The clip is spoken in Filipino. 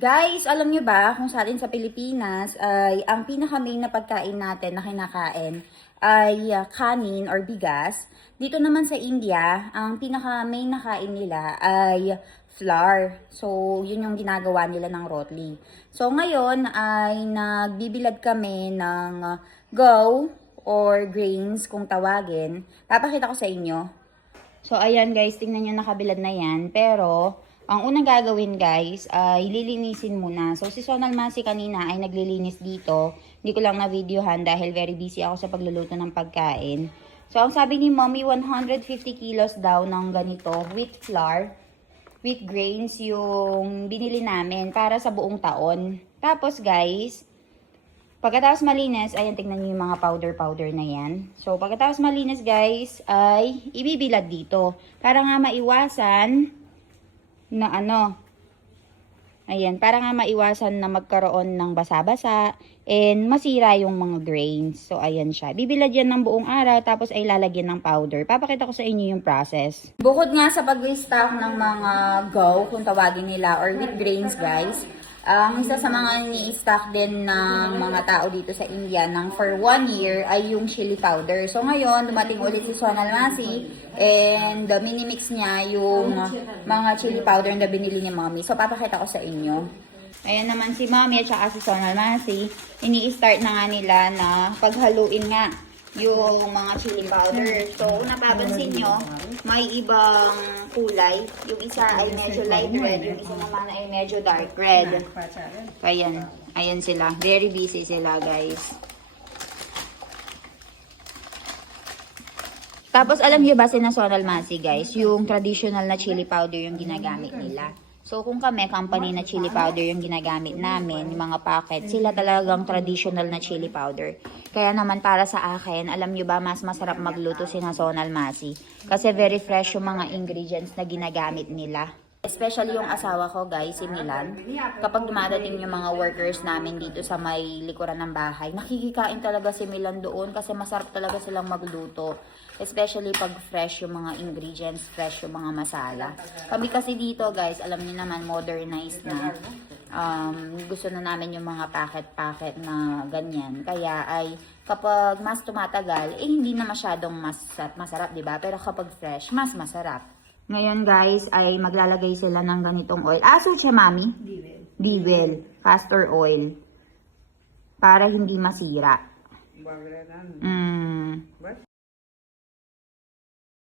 Guys, alam nyo ba kung sa atin sa Pilipinas ay ang pinaka-main na pagkain natin na kinakain ay kanin or bigas. Dito naman sa India, ang pinaka-main na kain nila ay flour. So, yun yung ginagawa nila ng rotli. So, ngayon ay nagbibilad kami ng go or grains kung tawagin. Papakita ko sa inyo. So, ayan guys, tingnan nyo nakabilad na yan. Pero, ang unang gagawin guys ay lilinisin muna. So si Sonal Masi kanina ay naglilinis dito. Hindi ko lang na-videohan dahil very busy ako sa pagluluto ng pagkain. So ang sabi ni Mommy, 150 kilos daw ng ganito with flour, with grains yung binili namin para sa buong taon. Tapos guys, pagkatapos malinis, ayan tingnan niyo yung mga powder na yan. So pagkatapos malinis guys ay ibibilad dito para nga maiwasan na ayan, para nga maiwasan na magkaroon ng basa-basa and masira yung mga grains. So, ayan siya. Bibilad yan ng buong araw tapos ay lalagyan ng powder. Papakita ko sa inyo yung process. Bukod nga sa pag-restock ng mga go, kung tawagin nila, or with grains, guys, ang isa sa mga ni-stock din ng mga tao dito sa India ng for 1 year ay yung chili powder. So ngayon, dumating ulit si Sonal Masi and minimix niya yung mga chili powder na binili ni Mommy. So papakita ko sa inyo. Ayan naman si Mommy at saka si Sonal Masi. Ini-start na nga nila na paghaluin nga yung mga chili powder. So, kung napapansin nyo, may ibang kulay. Yung isa ay medyo light red, yung isa naman ay medyo dark red. Ayan. Ayan sila. Very busy sila, guys. Tapos, alam nyo ba si Sonal Masi, guys, yung traditional na chili powder yung ginagamit nila. So, kung kami, company na chili powder yung ginagamit namin, yung mga packet, sila talagang traditional na chili powder. Kaya naman para sa akin, alam nyo ba, mas masarap magluto si Sonal Masi. Kasi very fresh yung mga ingredients na ginagamit nila. Especially yung asawa ko, guys, si Milan. Kapag dumadating yung mga workers namin dito sa may likuran ng bahay, nakikikain talaga si Milan doon kasi masarap talaga silang magluto. Especially pag fresh yung mga ingredients, fresh yung mga masala. Kami kasi dito, guys, alam niyo naman, modernized na. Gusto na namin yung mga packet-packet na ganyan. Kaya ay kapag mas tumatagal, hindi na masyadong masarap, diba? Pero kapag fresh, mas masarap. Ngayon guys, ay maglalagay sila ng ganitong oil. Aso siya, Mami? Divel. Divel. Castor oil. Para hindi masira.